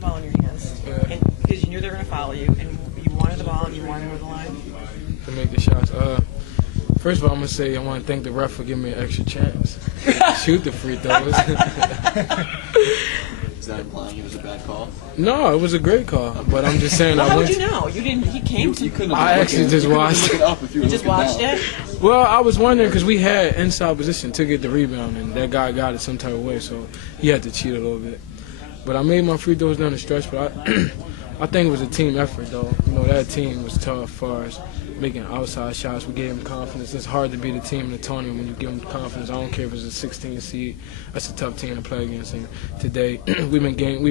the ball in your hands, Yeah. and because you knew they were going to follow you, and you wanted the ball, and you wanted over the line? To make the shots. First of all, I'm going to say I want to thank the ref for giving me an extra chance to shoot the free throws. Is that implying it was a bad call? No, it was a great call, but I'm just saying Well, I how went. would you know? You didn't. He came to. You couldn't have I been actually looking- just you couldn't have watched been looking up if you were You just looking watched down. it. Well, I was wondering because we had inside position to get the rebound, and that guy got it some type of way, so he had to cheat a little bit. But I made my free throws down the stretch, but I think it was a team effort, though. You know, that team was tough as far as making outside shots. We gave them confidence. It's hard to beat a team in the tournament when you give them confidence. I don't care if it's a 16 seed. That's a tough team to play against. And today, we've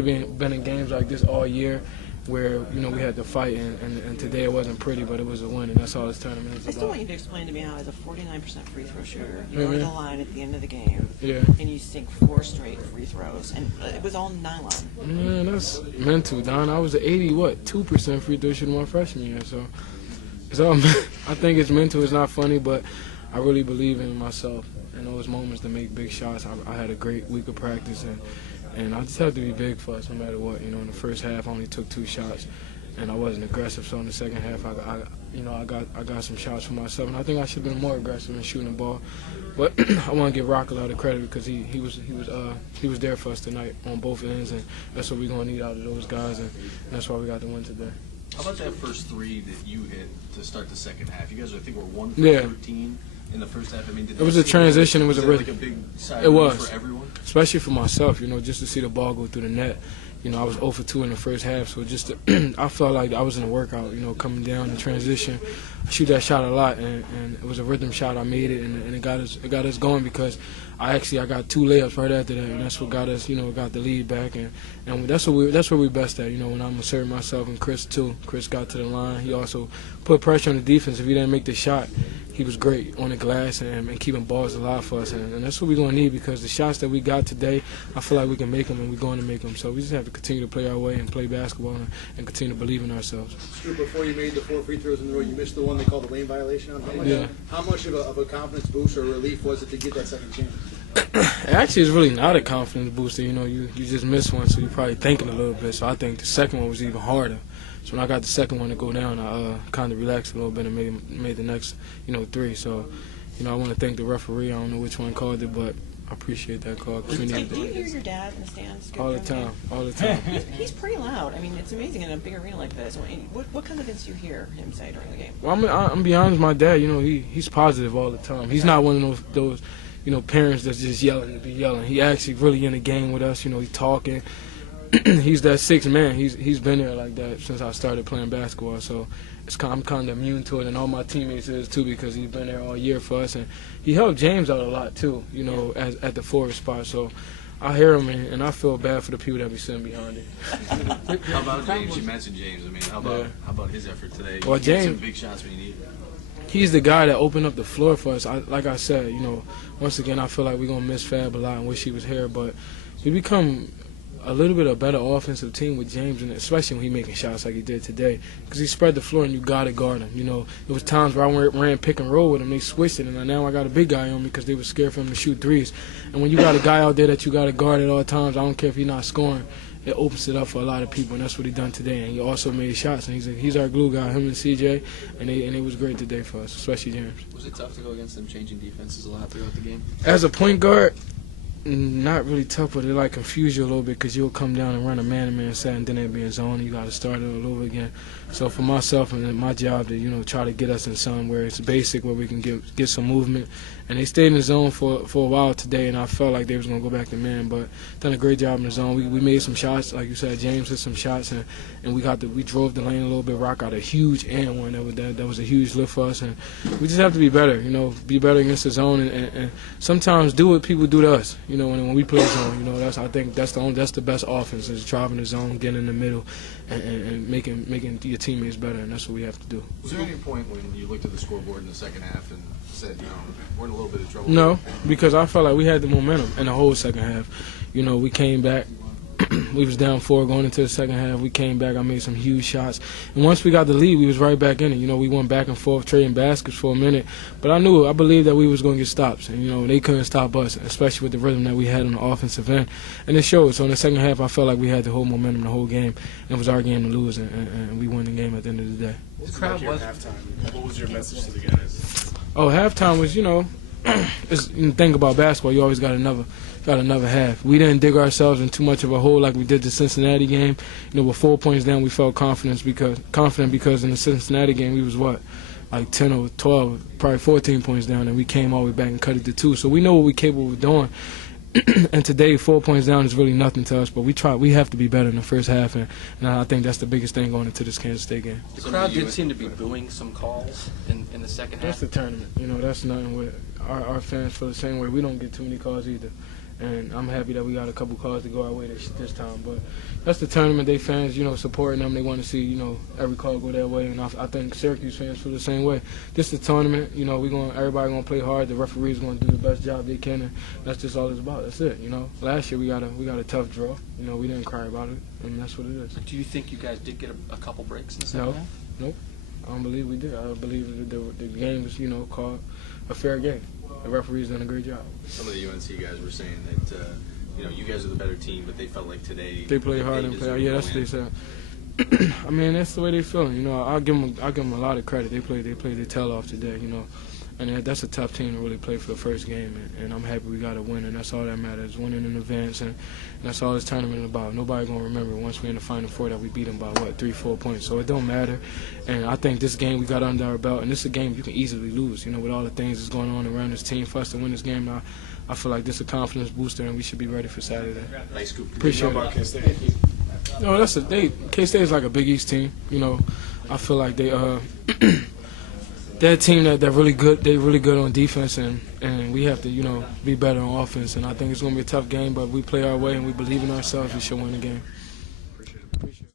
been in games like this all year, where we had to fight, and today it wasn't pretty, but it was a win, and that's all this tournament is I about. still want you to explain to me how, as a 49% free throw shooter, you go to the line at the end of the game, Yeah. and you sink 4 straight free throws, and it was all nylon. Man, that's mental, Don. I was an 2% free throw shooter my freshman year, so it's all. I think it's mental. It's not funny, but I really believe in myself in those moments to make big shots. I had a great week of practice, and I just have to be big for us no matter what. In the first half, I only took 2 shots, and I wasn't aggressive. So in the second half, I got some shots for myself, and I think I should have been more aggressive in shooting the ball. But I want to give Rock a lot of credit because he was there for us tonight on both ends, and that's what we're gonna need out of those guys, and that's why we got the win today. How about that first three that you hit to start the second half? You guys, I think, were 1 for Yeah. 13 in the first half. I mean, It was a transition. It was a like rhythm. a big side It move was. for everyone. Especially for myself, just to see the ball go through the net. I was 0 for 2 in the first half, so I felt like I was in a workout, coming down the transition. I shoot that shot a lot, and it was a rhythm shot. I made it, and it got us going because I got 2 layups right after that, and that's what got us, got the lead back, and that's what we're best at, when I'm asserting myself, and Chris too. Chris got to the line. He also put pressure on the defense. If he didn't make the shot, he was great on the glass and keeping balls alive for us, and that's what we're going to need because the shots that we got today, I feel like we can make them, and we're going to make them. So we just have to continue to play our way and play basketball and continue to believe in ourselves. Scoop, before you made the 4 free throws in a row, you missed the one they called the lane violation on. How much of a confidence boost or relief was it to get that second chance? Actually, it's really not a confidence booster. You just missed one, so you're probably thinking a little bit. So I think the second one was even harder. So when I got the second one to go down, I kind of relaxed a little bit and made the next, 3. So, I want to thank the referee. I don't know which one called it, but I appreciate that call. Do you hear your dad in the stands? All the time, all the time. He's pretty loud. I mean, it's amazing in a big arena like this. What kind of things do you hear him say during the game? Well, I'm be honest, my dad, he's positive all the time. He's not one of those parents that's just yelling to be yelling. He actually really in the game with us. He's talking. He's that 6th man. He's been there like that since I started playing basketball. So I'm kind of immune to it, and all my teammates is too because he's been there all year for us, and he helped James out a lot too. At the forward spot. So I hear him, and I feel bad for the people that be sitting behind him. How about James? You mentioned James. I mean, how about his effort today? Well, He hit James, some big shots when you need it. He's the guy that opened up the floor for us. Like I said, once again, I feel like we're gonna miss Fab a lot and wish he was here, but we become a little bit of a better offensive team with James, and especially when he making shots like he did today, because he spread the floor and you gotta guard him. There was times where I ran pick and roll with him, they switched it, and now I got a big guy on me because they were scared for him to shoot threes. And when you got a guy out there that you gotta guard at all times, I don't care if he's not scoring, it opens it up for a lot of people, and that's what he done today. And he also made shots, and he's our glue guy, him and CJ, and it was great today for us, especially James. Was it tough to go against them changing defenses a lot throughout the game? As a point guard, not really tough, but it confuse you a little bit because you'll come down and run a man-to-man set, and then it'll be a zone, and you got to start it all over again. So for myself and my job to try to get us in some where it's basic, where we can get some movement, and they stayed in the zone for a while today, and I felt like they was gonna go back to man, but done a great job in the zone. We made some shots, like you said. James hit some shots, and we drove the lane a little bit. Rock got a huge and one that was a huge lift for us, and we just have to be better. Be better against the zone, and sometimes do what people do to us. When we play zone, I think that's the best offense is driving the zone, getting in the middle, and making your teammates better, and that's what we have to do. Was there any point when you looked at the scoreboard in the second half and said, we're in a little bit of trouble? No, because I felt like we had the momentum in the whole second half. We came back. We was down 4 going into the second half. We came back. I made some huge shots. And once we got the lead, we was right back in it. You know, we went back and forth trading baskets for a minute. But I believed that we was going to get stops. And, you know, they couldn't stop us, especially with the rhythm that we had on the offensive end. And it showed. So in the second half, I felt like we had the whole momentum the whole game. And it was our game to lose, and we won the game at the end of the day. What was like your halftime? What was your message to the guys? Oh, halftime was, you know, you think about basketball, you always got another half. We didn't dig ourselves in too much of a hole like we did the Cincinnati game. You know, with 4 points down, we felt confident because in the Cincinnati game we was like 10 or 12, probably 14 points down, and we came all the way back and cut it to 2. So we know what we're capable of doing. And today, 4 points down is really nothing to us, but we have to be better in the first half, and I think that's the biggest thing going into this Kansas State game. The crowd did seem to be booing some calls in the second half. That's the tournament. You know, that's nothing with our fans feel the same way. We don't get too many calls either. And I'm happy that we got a couple calls to go our way this time. But that's the tournament. They fans, you know, supporting them. They want to see, you know, every call go their way. And I think Syracuse fans feel the same way. This is the tournament. You know, everybody gonna play hard. The referees gonna do the best job they can. And that's just all it's about. That's it. You know, last year we got a tough draw. You know, we didn't cry about it, and that's what it is. Do you think you guys did get a couple breaks in the second half? Nope. I don't believe we did. I believe the game was, you know, called a fair game. The referees done a great job. Some of the UNC guys were saying that, you know, you guys are the better team, but they felt like today they played hard and played. Yeah, that's what they said. I mean, that's the way they feeling. You know, I'll give them a lot of credit. They played their tail off today. You know, and that's a tough team to really play for the first game. And I'm happy we got a win, and that's all that matters. Winning in advance, and that's all this tournament is about. Nobody gonna remember once we're in the Final Four that we beat them by 3-4 points. So it don't matter. And I think this game we got under our belt, and this is a game you can easily lose. You know, with all the things that's going on around this team, for us to win this game, I feel like this is a confidence booster, and we should be ready for Saturday. Nice Scoop. Appreciate it. No, K-State is like a Big East team. You know, I feel like they're a team that they're really good. They're really good on defense, and we have to, you know, be better on offense. And I think it's going to be a tough game, but we play our way and we believe in ourselves. We should win the game.